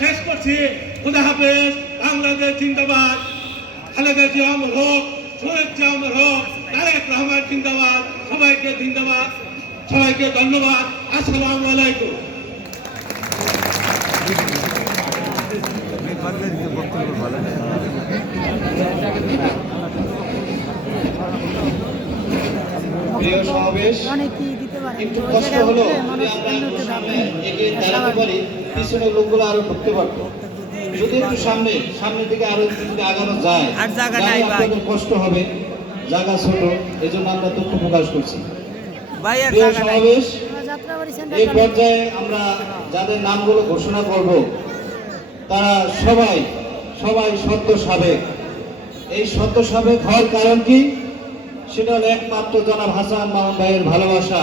শেষ করছি। খুদা হাফেজ বাংলাদেশ জিন্দাবাদ। খালেদা জিয়া অমর হোক শহীদ জিয়া অমর হোক তারেক রহমান জিন্দাবাদ। সবাইকে জিন্দাবাদ সবাইকে ধন্যবাদ। আসসালামু আলাইকুম। প্রিয় সমাবেশ পারে। একটু কষ্ট হলো যদি মানুষ আমরা উন্নতি একটু সামনে দাঁড়াতে পারি পিছনের লোকগুলো আরও ঢুকতে পারতো। যদি একটু সামনে সামনের দিকে আরও একটু যদি আগানো যায় আর জায়গা নাই ভাই। কষ্ট হবে জায়গা ছোট এই জন্য আমরা দুঃখ প্রকাশ করছি। ভাই আর জায়গা নাই। সমাবেশ আমরা যাত্রাবাড়ি এই পর্যায়ে আমরা যাদের নামগুলো ঘোষণা করব তারা সবাই সবাই সত্য সাবেক। এই সত্য সাবেক হওয়ার কারণ কি? সেটা হলো একমাত্র জনাব হাসান মামুন ভাইয়ের ভালোবাসা।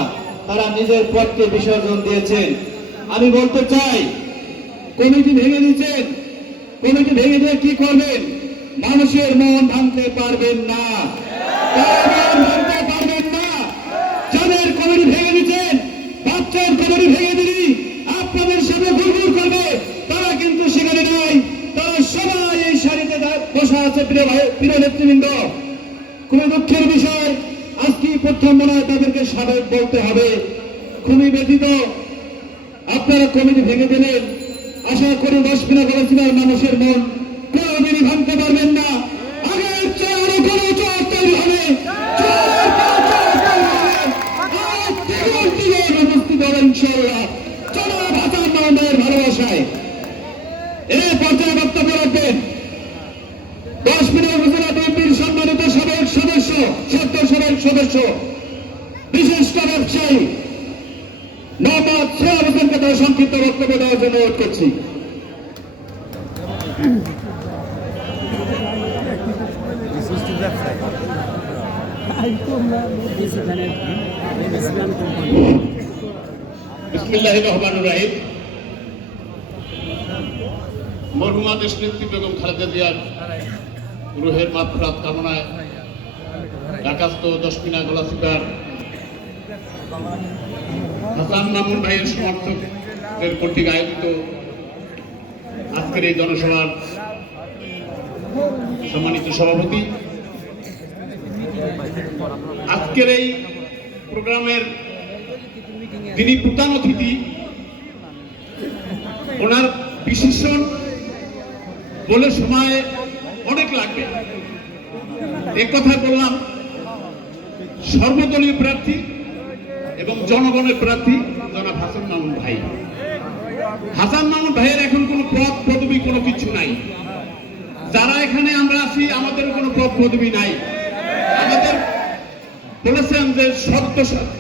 তারা নিজের পথকে বিসর্জন দিয়েছেন। আমি বলতে চাই, কমিটি ভেঙে দিচ্ছেন কমিটি ভেঙে দিয়ে কি করবেন? মানুষের মন ভাঙতে পারবেন না। ভাঙতে পারবেন না। যাদের কমিটি ভেঙে দিচ্ছেন বাচ্চার কমিটি ভেঙে দিলি আপনাদের সামনে গুড়গুড় করবে। তারা কিন্তু সেখানে নাই। তারা সবাই এই সারিতে বসা আছে প্রিয় ভাই, প্রিয় নেতৃবৃন্দ। খুবই দুঃখের বিষয়। প্রথম তাদেরকে সাবেক বলতে হবে। খুবই ব্যতীত আপনারা কমিটি ভেঙে দিলেন। আশা করি দশমিনা গেছিলাম মানুষের মন কোনোদিনই ভাঙতে পারবেন না। দশ মিনিট সম্মানিত সদস্য সাবেক সদস্য বিশিষ্ট ব্যবসায়ী মোহাম্মদ তার সংক্ষিপ্ত বক্তব্য দেওয়ার জন্য অনুরোধ করছি। মরহুমা দেশনেত্রী বেগম খালেদা জিয়ার রুহের মাফরাত কামনায় ঢাকাস্থ দশমিনা গলাচিপার হাসান মামুন ভাইয়ের সমর্থকদের কর্তৃক আয়োজিত আজকের এই জনসভার সম্মানিত সভাপতি। আজকের এই প্রোগ্রামের তিনি প্রধান অতিথি, ওনার বিশেষণ বলে সময় অনেক লাগবে। এক কথা বললাম সর্বদলীয় প্রার্থী এবং জনগণের প্রার্থী জনাব হাসান মামুন ভাই। হাসান মামুন ভাইয়ের এখন কোনো পদ, পদবি কোনো কিছু নাই। যারা এখানে আমরা আছি আমাদের কোনো পদ, পদবি নাই। আমাদের বলেছেন যে সত্য